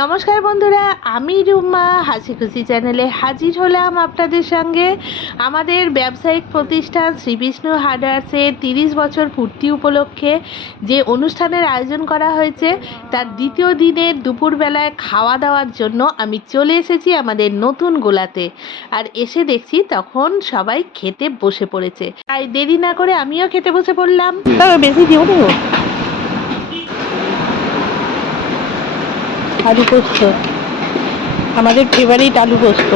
নমস্কার বন্ধুরা, আমি রুম্মা হাসি খুশি চ্যানেলে হাজির হলাম আপনাদের সঙ্গে। আমাদের ব্যবসায়িক প্রতিষ্ঠান শ্রী বিষ্ণু হার্ডওয়্যার্সের 30 বছর পূর্তি উপলক্ষে যে অনুষ্ঠানের আয়োজন করা হয়েছে, তার দ্বিতীয় দিনের দুপুরবেলায় খাওয়া দাওয়ার জন্য আমি চলে এসেছি আমাদের নতুন গোলাতে। আর এসে দেখছি তখন সবাই খেতে বসে পড়েছে, তাই দেরি না করে আমিও খেতে বসে পড়লাম। তবে বেশি দিও না, আলু পোস্ত আমাদের ফেভারিট, আলু পোস্ত।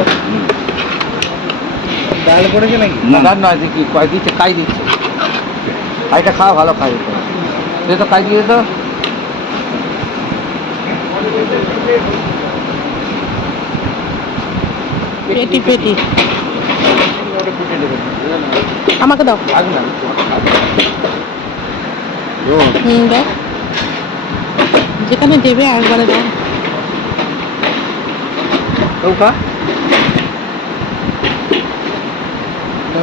ডাল করেছে নাকি? না ডাল নয়, দেখি কয় দিচ্ছে, কাই দিচ্ছে। কাইটা খাওয়া ভালো, খাই সে তো কাই দিয়ে তো। পেটি পেটি আমাকে দাও। দাও, যেখানে দেবে একবারে দাও।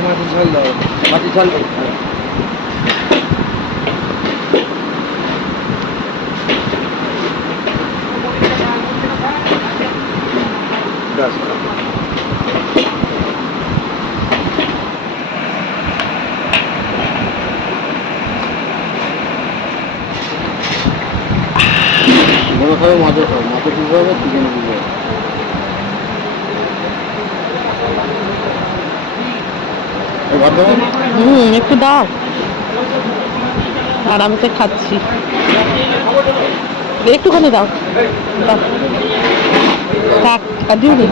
মাছের ঝোল দাও। মাটি ঝাল বড় খাবে, মাছের খাবে, মাছের পিস হবে, চিকেন পিস হবে। একটু দাও, আরামসে খাচ্ছি। একটুখানি দাও, থাক আর দিও নি।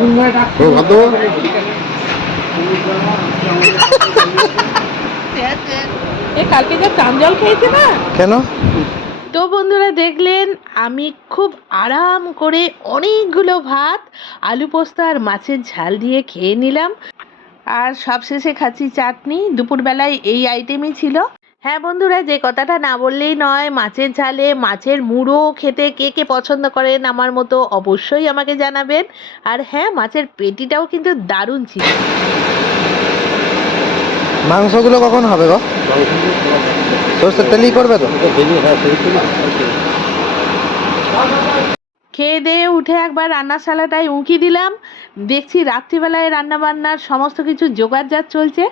কালকে যা চান জল খেয়েছে না কেন? তো বন্ধুরা, দেখলেন আমি খুব আরাম করে অনেকগুলো ভাত, আলু পোস্ত আর মাছের ঝাল দিয়ে খেয়ে নিলাম। আর সবশেষে খাচ্ছি চাটনি। দুপুরবেলায় এই আইটেমই ছিল। হ্যাঁ বন্ধুরা, যে কথাটা না বললেই নয়, মাছের ঝালে মাছের মুড়ো খেতে কে কে পছন্দ করেন আমার মতো অবশ্যই আমাকে জানাবেন। আর হ্যাঁ, মাছের পেটিটাও কিন্তু দারুণ ছিল। মাংসগুলো কখন হবে গো? সরষের তেলই করবে তো? খেয়ে দিয়ে উঠে একবার রান্নাশালাটায় উঁকি দিলাম। দেখছি রাত্রিবেলায় রান্নাবান্নার সমস্ত কিছু জোগাড়জাত চলছে।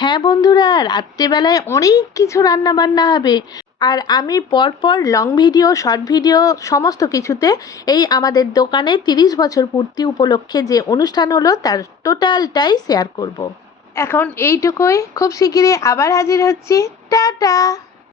হ্যাঁ বন্ধুরা, রাত্রিবেলায় অনেক কিছু রান্নাবান্না হবে। আর আমি পরপর লং ভিডিও, শর্ট ভিডিও সমস্ত কিছুতে এই আমাদের দোকানে 30 বছর পূর্তি উপলক্ষে যে অনুষ্ঠান হলো তার টোটালটাই শেয়ার করব। এখন এইটুকুই, খুব শিগগিরই আবার হাজির হচ্ছি। টাটা।